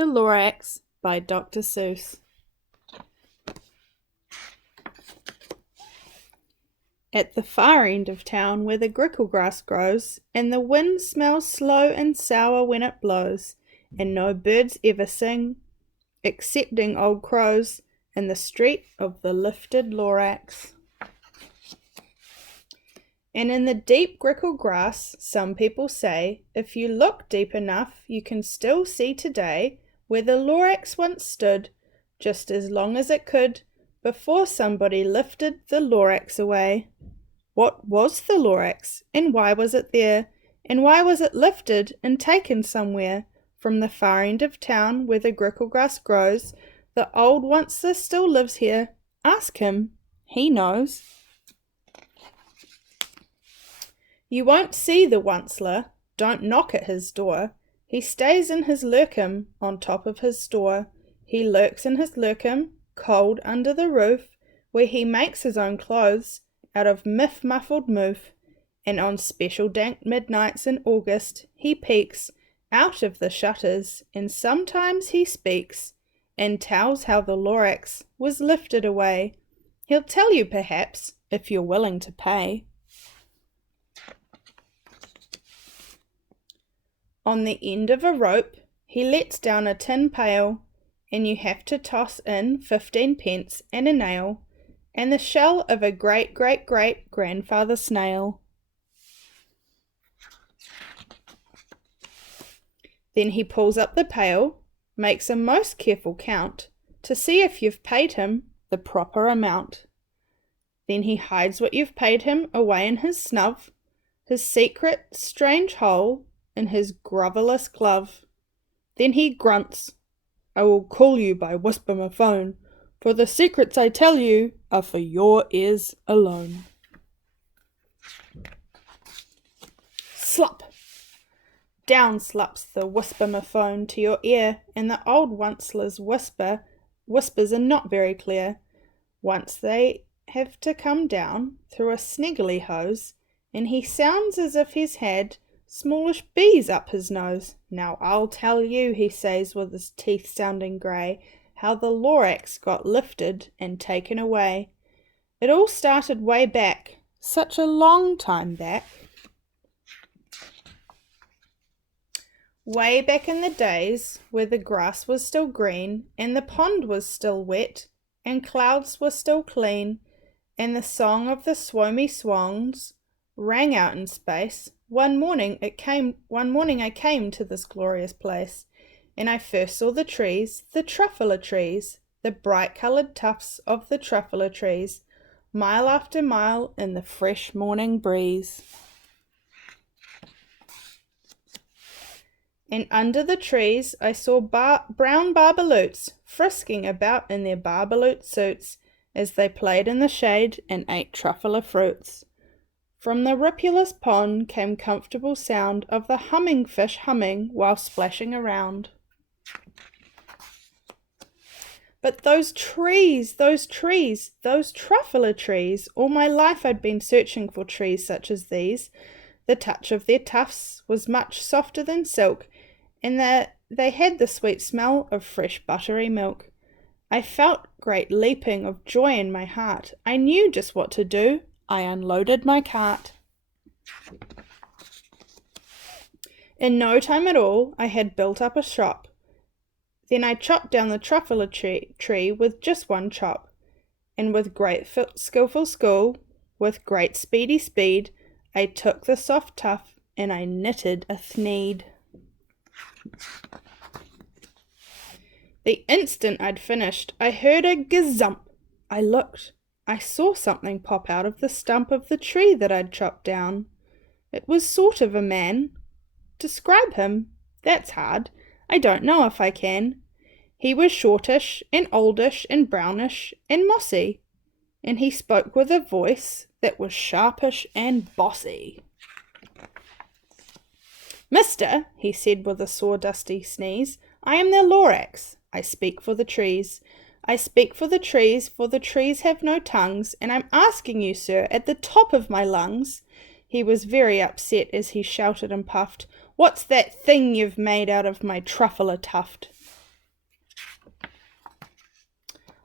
The Lorax by Dr. Seuss. At the far end of town where the grickle-grass grows, and the wind smells slow and sour when it blows, and no birds ever sing, excepting old crows, in the street of the lifted Lorax. And in the deep grickle grass, some people say, if you look deep enough, you can still see today where the Lorax once stood, just as long as it could, before somebody lifted the Lorax away. What was the Lorax, and why was it there, and why was it lifted and taken somewhere? From the far end of town where the grickle grass grows, the old onceler still lives here. Ask him, he knows. You won't see the onceler, don't knock at his door. He stays in his lurkum on top of his store. He lurks in his lurkum, cold under the roof, where he makes his own clothes out of muffled moof. And on special dank midnights in August, he peeks out of the shutters, and sometimes he speaks, and tells how the Lorax was lifted away. He'll tell you perhaps, if you're willing to pay. On the end of a rope, he lets down a tin pail, and you have to toss in 15 pence and a nail, and the shell of a great-great-great-grandfather snail. Then he pulls up the pail, makes a most careful count, to see if you've paid him the proper amount. Then he hides what you've paid him away in his snub, his secret strange hole, in his grovelous glove. Then he grunts, I will call you by whisper-my-phone, for the secrets I tell you are for your ears alone. Slop! Down slaps the whisper-my-phone to your ear, and the old onceler's whispers are not very clear. Once they have to come down through a sniggly hose, and he sounds as if he's had smallish bees up his nose. Now I'll tell you, he says with his teeth sounding grey, how the Lorax got lifted and taken away. It all started way back, such a long time back. Way back in the days where the grass was still green, and the pond was still wet, and clouds were still clean, and the song of the swomy swans rang out in space. One morning I came to this glorious place, and I first saw the trees, the truffula trees, the bright-coloured tufts of the truffula trees, mile after mile in the fresh morning breeze. And under the trees I saw brown barbaloots frisking about in their barbaloot suits as they played in the shade and ate truffula fruits. From the ripulous pond came comfortable sound of the humming fish humming while splashing around. But those trees, those truffula trees, all my life I'd been searching for trees such as these. The touch of their tufts was much softer than silk, and they had the sweet smell of fresh buttery milk. I felt great leaping of joy in my heart. I knew just what to do. I unloaded my cart. In no time at all, I had built up a shop. Then I chopped down the truffula tree with just one chop, and with great skillful skill, with great speedy speed, I took the soft tuft and I knitted a thneed. The instant I'd finished, I heard a gazump. I looked. I saw something pop out of the stump of the tree that I'd chopped down. It was sort of a man. Describe him? That's hard. I don't know if I can. He was shortish and oldish and brownish and mossy, and he spoke with a voice that was sharpish and bossy. Mister, he said with a sawdusty sneeze, I am the Lorax. I speak for the trees. I speak for the trees have no tongues, and I'm asking you, sir, at the top of my lungs. He was very upset as he shouted and puffed, What's that thing you've made out of my truffula tuft?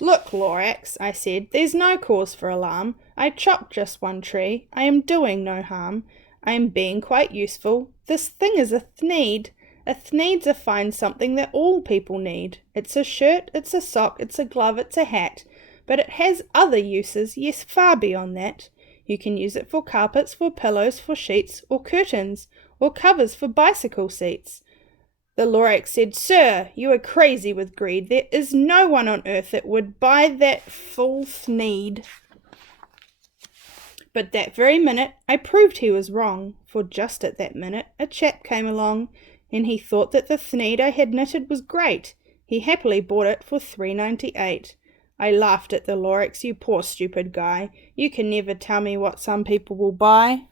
Look, Lorax, I said, there's no cause for alarm. I chopped just one tree. I am doing no harm. I am being quite useful. This thing is a thneed. A thneed's a fine something that all people need. It's a shirt, it's a sock, it's a glove, it's a hat. But it has other uses, yes, far beyond that. You can use it for carpets, for pillows, for sheets, or curtains, or covers for bicycle seats. The Lorax said, Sir, you are crazy with greed. There is no one on earth that would buy that fool thneed. But that very minute I proved he was wrong, for just at that minute a chap came along, and he thought that the thneed I had knitted was great. He happily bought it for $3.98. I laughed at the Lorax, you poor stupid guy. You can never tell me what some people will buy.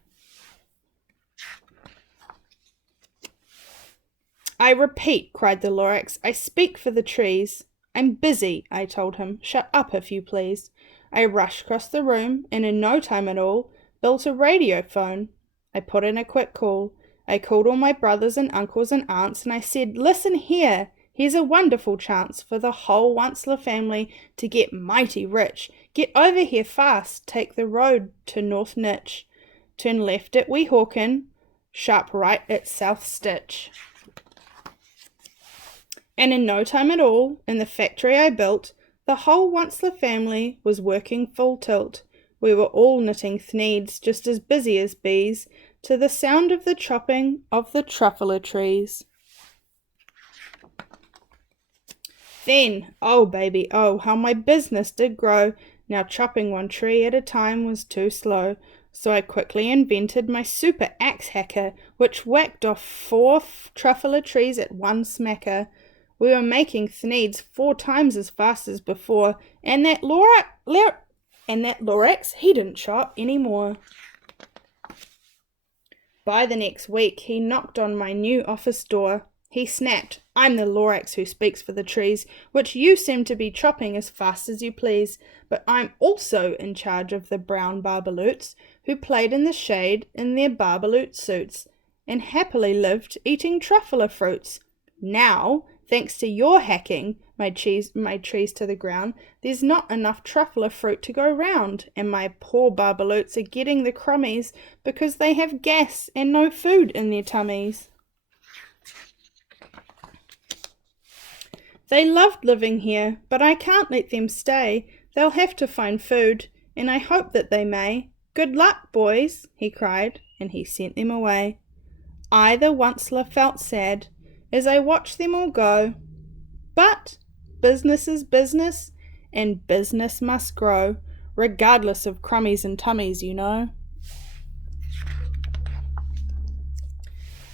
I repeat, cried the Lorax, I speak for the trees. I'm busy, I told him. Shut up, if you please. I rushed across the room, and in no time at all, built a radio phone. I put in a quick call. I called all my brothers and uncles and aunts, and I said, Listen here. Here's a wonderful chance for the whole Onceler family to get mighty rich. Get over here fast. Take the road to North Nitch. Turn left at Weehawken. Sharp right at South Stitch. And in no time at all, in the factory I built, the whole Onceler family was working full tilt. We were all knitting thneeds, just as busy as bees, to the sound of the chopping of the truffler trees. Then, oh baby, oh, how my business did grow. Now chopping one tree at a time was too slow, so I quickly invented my super axe hacker, which whacked off 4 truffler trees at one smacker. We were making thneeds 4 times as fast as before, and that Lorax, he didn't chop any more. By the next week, he knocked on my new office door. He snapped, I'm the Lorax who speaks for the trees, which you seem to be chopping as fast as you please, but I'm also in charge of the brown barbaloots, who played in the shade in their barbaloot suits, and happily lived eating truffler fruits. Now, thanks to your hacking my trees to the ground, there's not enough truffler fruit to go round, and my poor barbaloots are getting the crummies because they have gas and no food in their tummies. They loved living here, but I can't let them stay. They'll have to find food, and I hope that they may. Good luck, boys, he cried, and he sent them away. I, the Onceler, felt sad as I watched them all go. But business is business, and business must grow, regardless of crummies and tummies, you know.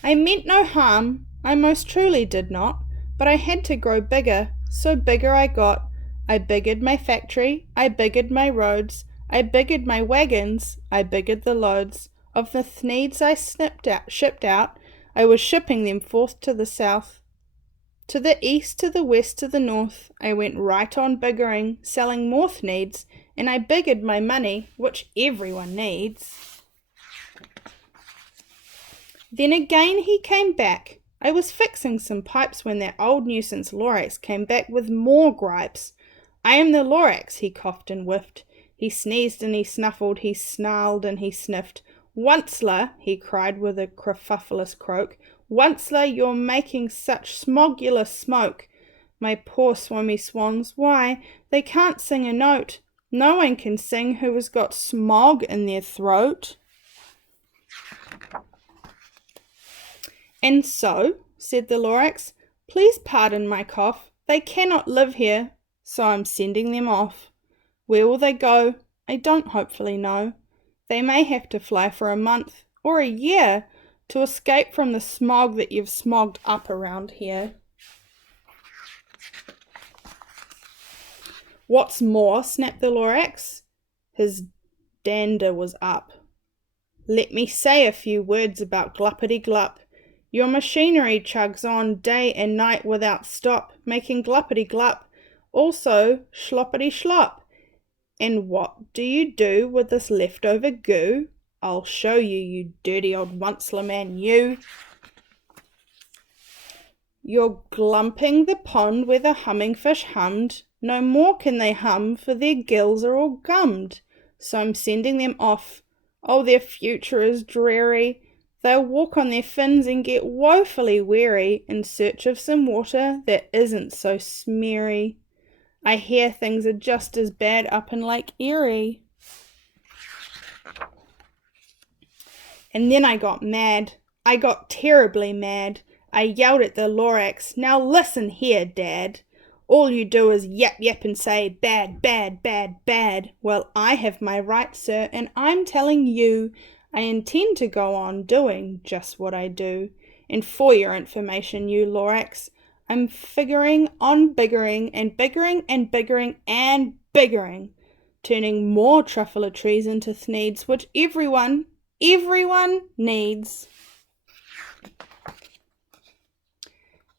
I meant no harm, I most truly did not, but I had to grow bigger, so bigger I got. I biggered my factory, I biggered my roads, I biggered my wagons, I biggered the loads. Of the thneeds I shipped out, I was shipping them forth to the south. To the east, to the west, to the north, I went right on biggering, selling more thneeds, and I biggered my money, which everyone needs. Then again he came back. I was fixing some pipes when that old nuisance Lorax came back with more gripes. I am the Lorax, he coughed and whiffed. He sneezed and he snuffled, he snarled and he sniffed. Onceler, he cried with a kerfufflous croak, Onceler, you're making such smogulous smoke. My poor swummy swans, why, they can't sing a note. No one can sing who has got smog in their throat. And so, said the Lorax, please pardon my cough. They cannot live here, so I'm sending them off. Where will they go? I don't hopefully know. They may have to fly for a month or a year to escape from the smog that you've smogged up around here. What's more, snapped the Lorax. His dander was up. Let me say a few words about Gluppity-Glup. Your machinery chugs on day and night without stop, making Gluppity-Glup, also Schloppity-Schlop. And what do you do with this leftover goo? I'll show you, you dirty old Onceler man, you. You're glumping the pond where the humming fish hummed. No more can they hum, for their gills are all gummed. So I'm sending them off. Oh, their future is dreary. They'll walk on their fins and get woefully weary in search of some water that isn't so smeary. I hear things are just as bad up in Lake Erie. And then I got mad. I got terribly mad. I yelled at the Lorax, "Now listen here, Dad. All you do is yap yap and say, bad, bad, bad, bad. Well, I have my right, sir, and I'm telling you, I intend to go on doing just what I do. And for your information, you Lorax, I'm figuring on biggering and biggering and biggering and biggering, turning more truffler trees into thneeds, which everyone needs."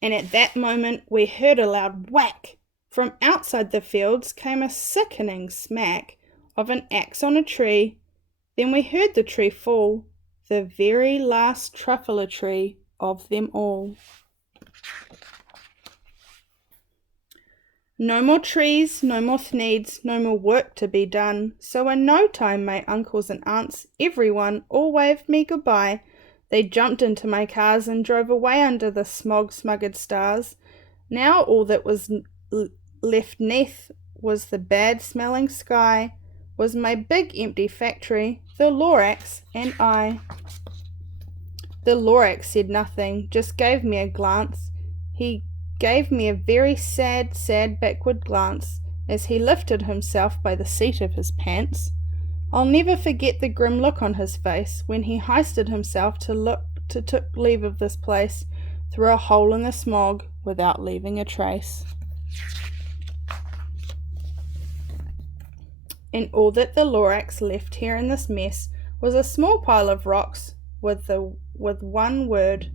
And at that moment we heard a loud whack. From outside the fields came a sickening smack of an axe on a tree. Then we heard the tree fall, the very last truffler tree of them all. No more trees, no more thneeds, no more work to be done. So in no time my uncles and aunts, everyone, all waved me goodbye. They jumped into my cars and drove away under the smog-smothered stars. Now all that was left neath was the bad-smelling sky, was my big empty factory, the Lorax, and I. The Lorax said nothing, just gave me a glance. He gave me a very sad, sad backward glance as he lifted himself by the seat of his pants. I'll never forget the grim look on his face when he hoisted himself to took leave of this place through a hole in the smog without leaving a trace. And all that the Lorax left here in this mess was a small pile of rocks with one word,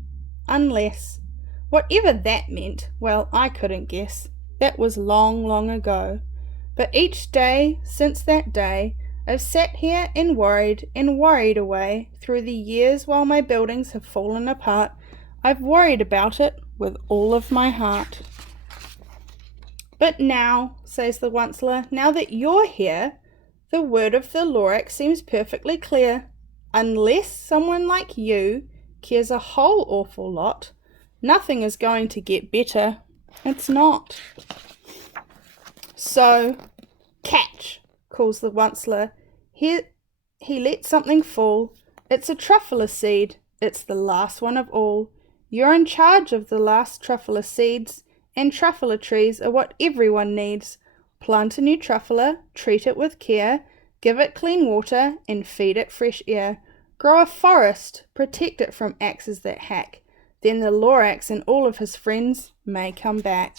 unless. Whatever that meant, well, I couldn't guess. That was long, long ago. But each day since that day, I've sat here and worried away through the years while my buildings have fallen apart. I've worried about it with all of my heart. But now, says the Onceler, now that you're here, the word of the Lorax seems perfectly clear. Unless someone like you cares a whole awful lot, nothing is going to get better. It's not. So, catch, calls the Onceler. He let something fall. It's a truffler seed. It's the last one of all. You're in charge of the last truffler seeds, and truffler trees are what everyone needs. Plant a new truffler, treat it with care, give it clean water, and feed it fresh air. Grow a forest, protect it from axes that hack. Then the Lorax and all of his friends may come back.